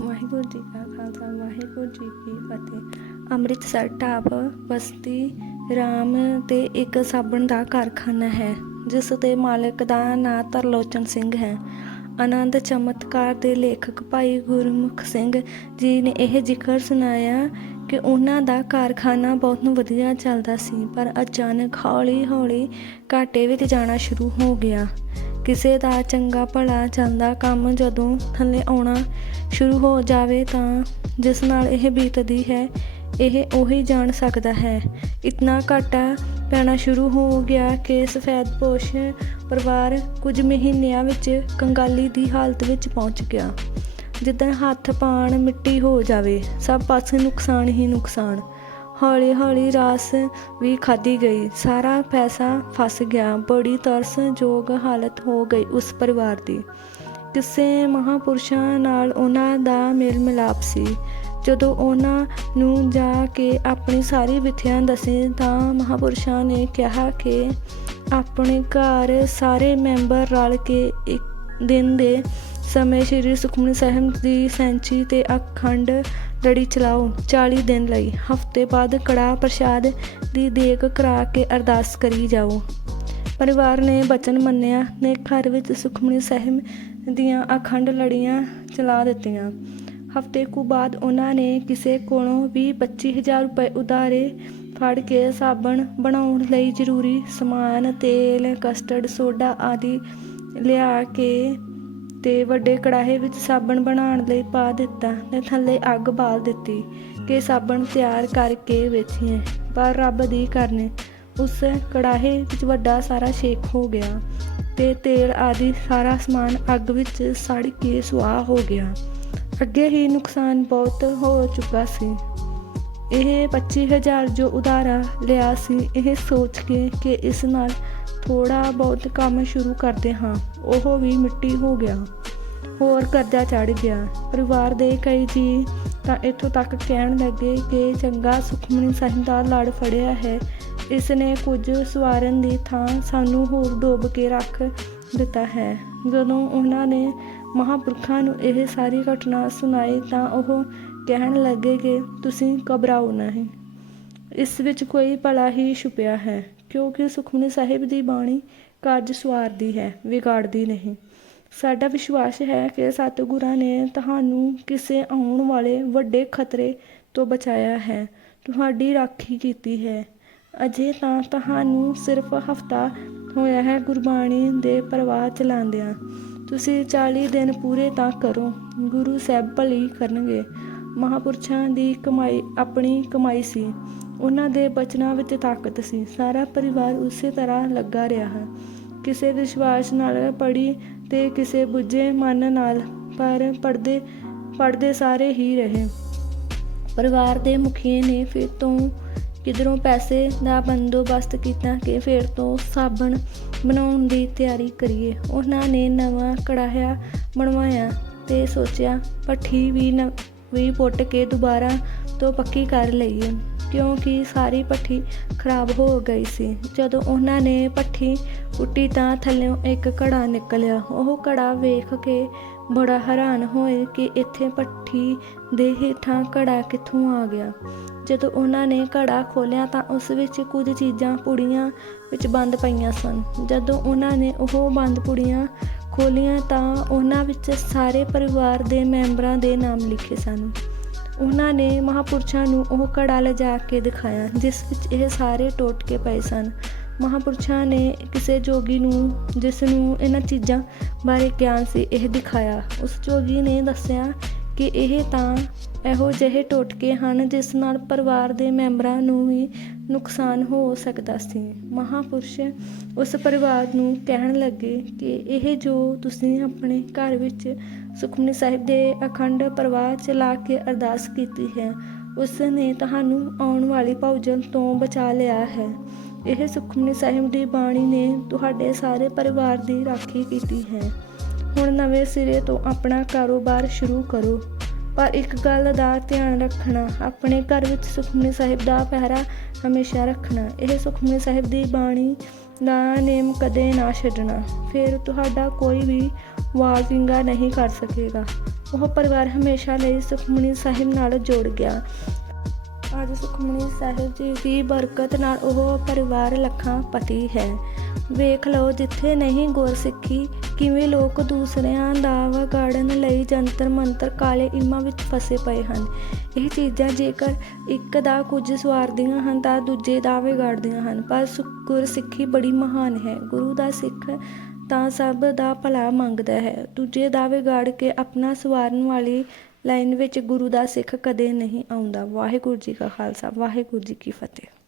ਵਾਹਿਗੁਰੂ ਜੀ ਕਾ ਖਾਲਸਾ, ਵਾਹਿਗੁਰੂ ਜੀ ਕੀ ਫਤਿਹ। ਅੰਮ੍ਰਿਤਸਰ ਢਾਬ ਬਸਤੀ ਰਾਮ ਤੇ ਇੱਕ ਸਾਬਣ ਦਾ ਕਾਰਖਾਨਾ ਹੈ, ਜਿਸ ਦੇ ਮਾਲਕ ਦਾ ਨਾਂ ਤਰਲੋਚਨ ਸਿੰਘ ਹੈ। ਆਨੰਦ ਚਮਤਕਾਰ ਦੇ ਲੇਖਕ ਭਾਈ ਗੁਰਮੁਖ ਸਿੰਘ ਜੀ ਨੇ ਇਹ ਜ਼ਿਕਰ ਸੁਣਾਇਆ ਕਿ ਉਹਨਾਂ ਦਾ ਕਾਰਖਾਨਾ ਬਹੁਤ ਵਧੀਆ ਚੱਲਦਾ ਸੀ, ਪਰ ਅਚਾਨਕ ਹੌਲੀ-ਹੌਲੀ ਘਾਟੇ ਵਿੱਚ ਜਾਣਾ ਸ਼ੁਰੂ ਹੋ ਗਿਆ। ਕਿਸੇ ਦਾ ਚੰਗਾ ਭਲਾ ਜਾਂਦਾ ਕੰਮ ਜਦੋਂ ਥੱਲੇ ਆਉਣਾ ਸ਼ੁਰੂ ਹੋ ਜਾਵੇ ਤਾਂ ਜਿਸ ਨਾਲ ਇਹ ਬੀਤਦੀ ਹੈ, ਇਹ ਉਹੀ ਜਾਣ ਸਕਦਾ ਹੈ। ਇਤਨਾ ਘਾਟਾ ਪੈਣਾ ਸ਼ੁਰੂ ਹੋ ਗਿਆ ਕਿ ਸਫੈਦਪੋਸ਼ ਪਰਿਵਾਰ ਕੁਝ ਮਹੀਨਿਆਂ ਵਿੱਚ ਕੰਗਾਲੀ ਦੀ ਹਾਲਤ ਵਿੱਚ ਪਹੁੰਚ ਗਿਆ। ਜਿੱਦਾਂ ਹੱਥ ਪਾਣ ਮਿੱਟੀ ਹੋ ਜਾਵੇ, ਸਭ ਪਾਸੇ ਨੁਕਸਾਨ ਹੀ ਨੁਕਸਾਨ। ਹੌਲੀ ਹੌਲੀ ਰਾਸ ਵੀ ਖਾਦੀ ਗਈ। ਸਾਰਾ ਪੈਸਾ ਫਸ ਗਿਆ। ਬੜੀ ਤਰਸਯੋਗ ਹਾਲਤ ਹੋ ਗਈ ਉਸ ਪਰਿਵਾਰ ਦੀ। ਕਿਸੇ ਮਹਾਪੁਰਸ਼ਾਂ ਨਾਲ ਉਹਨਾਂ ਦਾ ਮੇਲ ਮਿਲਾਪ ਸੀ। ਜਦੋਂ ਉਹਨਾਂ ਨੂੰ ਜਾ ਕੇ ਆਪਣੀ ਸਾਰੀ ਵਿਥਿਆ ਦੱਸੀ ਤਾਂ ਮਹਾਪੁਰਸ਼ਾਂ ਨੇ ਕਿਹਾ ਕਿ ਆਪਣੇ ਘਰ ਸਾਰੇ ਮੈਂਬਰ ਰਲ ਕੇ ਇੱਕ ਦਿਨ ਦੇ ਸਮੇਂ ਸ੍ਰੀ ਸੁਖਮਨੀ ਸਾਹਿਬ ਦੀ ਸੈਂਚੀ ਤੇ ਅਖੰਡ ਲੜੀ ਚਲਾਓ। 40 ਦਿਨ ਲਈ। ਹਫ਼ਤੇ ਬਾਅਦ ਕੜਾ ਪ੍ਰਸ਼ਾਦ ਦੀ ਦੇਖ ਕਰਾ ਕੇ ਅਰਦਾਸ ਕਰੀ ਜਾਓ। ਪਰਿਵਾਰ ਨੇ ਬਚਨ ਮੰਨਿਆ। ਨੇ ਘਰ ਵਿੱਚ ਸੁਖਮਨੀ ਸਾਹਿਬ ਦੀਆਂ ਅਖੰਡ ਲੜੀਆਂ ਚਲਾ ਦਿੱਤੀਆਂ। ਹਫ਼ਤੇ ਕੁ ਬਾਅਦ ਉਹਨਾਂ ਨੇ ਕਿਸੇ ਕੋਲੋਂ 20 ਹਜ਼ਾਰ ਰੁਪਏ ਉਧਾਰੇ ਫੜ ਕੇ ਸਾਬਣ ਬਣਾਉਣ ਲਈ ਜ਼ਰੂਰੀ ਸਮਾਨ, ਤੇਲ, ਕਸਟਰਡ, ਸੋਡਾ ਆਦਿ ਲਿਆ ਕੇ ਤੇ ਵੱਡੇ ਕੜਾਹੇ ਵਿੱਚ ਸਾਬਣ ਬਣਾਉਣ ਲਈ ਪਾ ਦਿੱਤਾ ਤੇ ਥੱਲੇ ਅੱਗ ਬਾਲ ਦਿੱਤੀ ਕਿ ਸਾਬਣ ਤਿਆਰ ਕਰਕੇ ਵੇਚੀਏ ਪਰ ਰੱਬ ਦੀ ਕਰਨੇ, ਉਸ ਕੜਾਹੇ ਵਿੱਚ ਵੱਡਾ ਸਾਰਾ ਸ਼ੇਕ ਹੋ ਗਿਆ ਤੇ ਤੇਲ ਆਦਿ ਸਾਰਾ ਸਮਾਨ ਅੱਗ ਵਿੱਚ ਸੜ ਕੇ ਸੁਆਹ ਹੋ ਗਿਆ। ਅੱਗੇ ਹੀ ਨੁਕਸਾਨ ਬਹੁਤ ਹੋ ਚੁੱਕਾ ਸੀ। ਇਹ 25000 ਜੋ ਉਧਾਰਾ ਲਿਆ ਸੀ, ਇਹ ਸੋਚ ਕੇ ਕਿ ਇਸ ਨਾਲ ਥੋੜਾ ਬਹੁਤ ਕੰਮ ਸ਼ੁਰੂ ਕਰਦੇ ਹਾਂ, ਉਹ ਵੀ ਮਿੱਟੀ ਹੋ ਗਿਆ। ਹੋਰ ਕਰਜ਼ਾ ਚੜ ਗਿਆ। ਪਰਿਵਾਰ ਦੇ ਕਈ ਜੀ ਤਾਂ ਇੱਥੋਂ ਤੱਕ ਕਹਿਣ ਲੱਗੇ ਕਿ ਚੰਗਾ ਸੁਖਮਨੀ ਸਾਹਿਬ ਦਾ ਲੜ ਫੜਿਆ ਹੈ। ਇਸ ਨੇ ਕੁਝ ਸਵਾਰਨ ਦੀ ਥਾਂ ਸਾਨੂੰ ਹੋਰ ਡੋਬ ਕੇ ਰੱਖ ਦਿੱਤਾ ਹੈ। ਜਦੋਂ ਉਹਨਾਂ ਨੇ ਮਹਾਪੁਰਖਾਂ ਨੂੰ ਇਹ ਸਾਰੀ ਘਟਨਾ ਸੁਣਾਈ ਤਾਂ ਉਹ ਕਹਿਣ ਲੱਗੇ ਕਿ ਤੁਸੀਂ ਘਬਰਾਓ ਨਹੀਂ। ਇਸ ਵਿੱਚ ਕੋਈ ਭਲਾ ਹੀ ਛੁਪਿਆ ਹੈ। ਕਿਉਂਕਿ ਸੁਖਮਨੀ ਸਾਹਿਬ ਦੀ ਬਾਣੀ ਕਾਰਜ ਸਵਾਰਦੀ ਹੈ, ਵਿਗਾੜਦੀ ਨਹੀਂ। ਸਾਡਾ ਵਿਸ਼ਵਾਸ ਹੈ ਕਿ ਸਤਿਗੁਰਾਂ ਨੇ ਤੁਹਾਨੂੰ ਕਿਸੇ ਆਉਣ ਵਾਲੇ ਵੱਡੇ ਖਤਰੇ ਤੋਂ ਬਚਾਇਆ ਹੈ। ਤੁਹਾਡੀ ਰਾਖੀ ਕੀਤੀ ਹੈ। ਅਜੇ ਤਾਂ ਤੁਹਾਨੂੰ ਸਿਰਫ ਹਫਤਾ ਹੋਇਆ ਹੈ ਗੁਰਬਾਣੀ ਦੇ ਪ੍ਰਵਾਹ ਚਲਾਉਂਦਿਆਂ। ਤੁਸੀਂ 40 ਦਿਨ ਪੂਰੇ ਤਾਂ ਕਰੋ। ਗੁਰੂ ਸਾਹਿਬ ਭਲੀ ਕਰਨਗੇ। ਮਹਾਪੁਰਸ਼ਾਂ ਦੀ ਕਮਾਈ, ਆਪਣੀ ਕਮਾਈ ਸੀ। ਉਹਨਾਂ ਦੇ ਬਚਨਾਂ ਵਿੱਚ ਤਾਕਤ ਸੀ। ਸਾਰਾ ਪਰਿਵਾਰ ਉਸੇ ਤਰ੍ਹਾਂ ਲੱਗਾ ਰਿਹਾ ਕਿਸੇ ਵਿਸ਼ਵਾਸ ਨਾਲ ਪੜੀ ਤੇ ਕਿਸੇ ਬੁੱਝੇ ਮਨ ਨਾਲ, ਪਰ ਪੜਦੇ ਪੜਦੇ ਸਾਰੇ ਹੀ ਰਹੇ। ਪਰਿਵਾਰ ਦੇ ਮੁਖੀਏ ਨੇ ਫਿਰ ਤੋਂ ਕਿਧਰੋਂ ਪੈਸੇ ਦਾ ਬੰਦੋਬਸਤ ਕੀਤਾ ਕਿ ਫਿਰ ਤੋਂ ਸਾਬਣ ਬਣਾਉਣ ਦੀ ਤਿਆਰੀ ਕਰੀਏ। ਉਹਨਾਂ ਨੇ ਨਵਾਂ ਕੜਾਹਿਆ ਬਣਵਾਇਆ ਤੇ ਸੋਚਿਆ, ਭੱਠੀ ਵੀ ਨ ਵੀ ਪੁੱਟ ਕੇ ਦੁਬਾਰਾ ਤੋਂ ਪੱਕੀ ਕਰ ਲਈਏ, ਕਿਉਂਕਿ ਸਾਰੀ ਭੱਠੀ ਖਰਾਬ ਹੋ ਗਈ ਸੀ। ਜਦੋਂ ਉਹਨਾਂ ਨੇ ਭੱਠੀ ਪੁੱਟੀ ਤਾਂ ਥੱਲੇੋਂ ਇੱਕ ਘੜਾ ਨਿਕਲਿਆ। ਉਹ ਘੜਾ ਵੇਖ ਕੇ ਬੜਾ ਹੈਰਾਨ ਹੋਏ ਕਿ ਇੱਥੇ ਭੱਠੀ ਦੇ ਹੇਠਾਂ ਘੜਾ ਕਿੱਥੋਂ ਆ ਗਿਆ। ਜਦੋਂ ਉਹਨਾਂ ਨੇ ਘੜਾ ਖੋਲ੍ਹਿਆ ਤਾਂ ਉਸ ਵਿੱਚ ਕੁਝ ਚੀਜ਼ਾਂ ਪੁੜੀਆਂ ਵਿੱਚ ਬੰਦ ਪਈਆਂ ਸਨ। ਜਦੋਂ ਉਹਨਾਂ ਨੇ ਉਹ ਬੰਦ ਪੁੜੀਆਂ ਖੋਲ੍ਹੀਆਂ ਤਾਂ ਉਹਨਾਂ ਵਿੱਚ ਸਾਰੇ ਪਰਿਵਾਰ ਦੇ ਮੈਂਬਰਾਂ ਦੇ ਨਾਮ ਲਿਖੇ ਸਨ। ਉਹਨਾਂ ਨੇ ਮਹਾਪੁਰਸ਼ਾਂ ਨੂੰ ਉਹ ਘੜਾ ਲਿਜਾ ਕੇ ਦਿਖਾਇਆ, ਜਿਸ ਵਿੱਚ ਇਹ ਸਾਰੇ ਟੋਟ ਕੇ ਪਏ ਸਨ। ਮਹਾਪੁਰਸ਼ਾਂ ਨੇ ਕਿਸੇ ਜੋਗੀ ਨੂੰ, ਜਿਸ ਨੂੰ ਇਹਨਾਂ ਚੀਜ਼ਾਂ ਬਾਰੇ ਗਿਆਨ ਸੀ, ਇਹ ਦਿਖਾਇਆ। ਉਸ ਜੋਗੀ ਨੇ ਦੱਸਿਆ ਕਿ ਇਹ ਤਾਂ ਇਹੋ ਜਿਹੇ ਟੋਟਕੇ ਹਨ ਜਿਸ ਨਾਲ ਪਰਿਵਾਰ ਦੇ ਮੈਂਬਰਾਂ ਨੂੰ ਵੀ ਨੁਕਸਾਨ ਹੋ ਸਕਦਾ ਸੀ। ਮਹਾਪੁਰਸ਼ ਉਸ ਪਰਿਵਾਰ ਨੂੰ ਕਹਿਣ ਲੱਗੇ ਕਿ ਇਹ ਜੋ ਤੁਸੀਂ ਆਪਣੇ ਘਰ ਵਿੱਚ ਸੁਖਮਨੀ ਸਾਹਿਬ ਦੇ ਅਖੰਡ ਪ੍ਰਵਾਹ ਚਲਾ ਕੇ ਅਰਦਾਸ ਕੀਤੀ ਹੈ, ਉਸ ਨੇ ਤੁਹਾਨੂੰ ਆਉਣ ਵਾਲੀ ਭੌਜਨ ਤੋਂ ਬਚਾ ਲਿਆ ਹੈ। ਇਹ ਸੁਖਮਨੀ ਸਾਹਿਬ ਦੀ ਬਾਣੀ ਨੇ ਤੁਹਾਡੇ ਸਾਰੇ ਪਰਿਵਾਰ ਦੀ ਰਾਖੀ ਕੀਤੀ ਹੈ। ਹੁਣ ਨਵੇਂ ਸਿਰੇ ਤੋਂ ਆਪਣਾ ਕਾਰੋਬਾਰ ਸ਼ੁਰੂ ਕਰੋ। ਪਰ ਇੱਕ ਗੱਲ ਦਾ ਧਿਆਨ ਰੱਖਣਾ, ਆਪਣੇ ਘਰ ਵਿੱਚ ਸੁਖਮਨੀ ਸਾਹਿਬ ਦਾ ਪਹਿਰਾ ਹਮੇਸ਼ਾ ਰੱਖਣਾ, ਇਹ ਸੁਖਮਨੀ ਸਾਹਿਬ ਦੀ ਬਾਣੀ ਦਾ ਨੇਮ ਕਦੇ ਨਾ ਛੱਡਣਾ। ਫਿਰ ਤੁਹਾਡਾ ਕੋਈ ਵੀ ਵਾਲ ਵਿੰਗਾ ਨਹੀਂ ਕਰ ਸਕੇਗਾ। ਉਹ ਪਰਿਵਾਰ ਹਮੇਸ਼ਾ ਲਈ ਸੁਖਮਨੀ ਸਾਹਿਬ ਨਾਲ ਜੁੜ ਗਿਆ। ਅੱਜ ਸੁਖਮਨੀ ਸਾਹਿਬ ਜੀ ਦੀ ਬਰਕਤ ਨਾਲ ਉਹ ਪਰਿਵਾਰ ਲੱਖਾਂ ਪਤੀ ਹੈ। ਵੇਖ ਲਓ, ਜਿੱਥੇ ਨਹੀਂ ਗੁਰਸਿੱਖੀ ਕਿਵੇਂ ਲੋਕ ਦੂਸਰਿਆਂ ਦਾ ਵਿਗਾੜਨ ਲਈ ਜੰਤਰ ਮੰਤਰ ਕਾਲੇ ਇਮਾਂ ਵਿੱਚ ਫਸੇ ਪਏ ਹਨ? ਇਹ ਚੀਜ਼ਾਂ ਜੇਕਰ ਇੱਕ ਦਾ ਕੁਝ ਸਵਾਰਦੀਆਂ ਹਨ ਤਾਂ ਦੂਜੇ ਦਾ ਵਿਗਾੜਦੀਆਂ ਹਨ। ਪਰ ਸੁ- ਗੁਰਸਿੱਖੀ ਬੜੀ ਮਹਾਨ ਹੈ। ਗੁਰੂ ਦਾ ਸਿੱਖ ਤਾਂ ਸਭ ਦਾ ਭਲਾ ਮੰਗਦਾ ਹੈ। ਦੂਜੇ ਦਾ ਵਿਗਾੜ ਕੇ ਆਪਣਾ ਸਵਾਰਨ ਵਾਲੀ ਲਾਈਨ ਵਿੱਚ ਗੁਰੂ ਦਾ ਸਿੱਖ ਕਦੇ ਨਹੀਂ ਆਉਂਦਾ। ਵਾਹਿਗੁਰੂ ਜੀ ਕਾ ਖਾਲਸਾ। ਵਾਹਿਗੁਰੂ ਜੀ ਕੀ ਫਤਿਹ।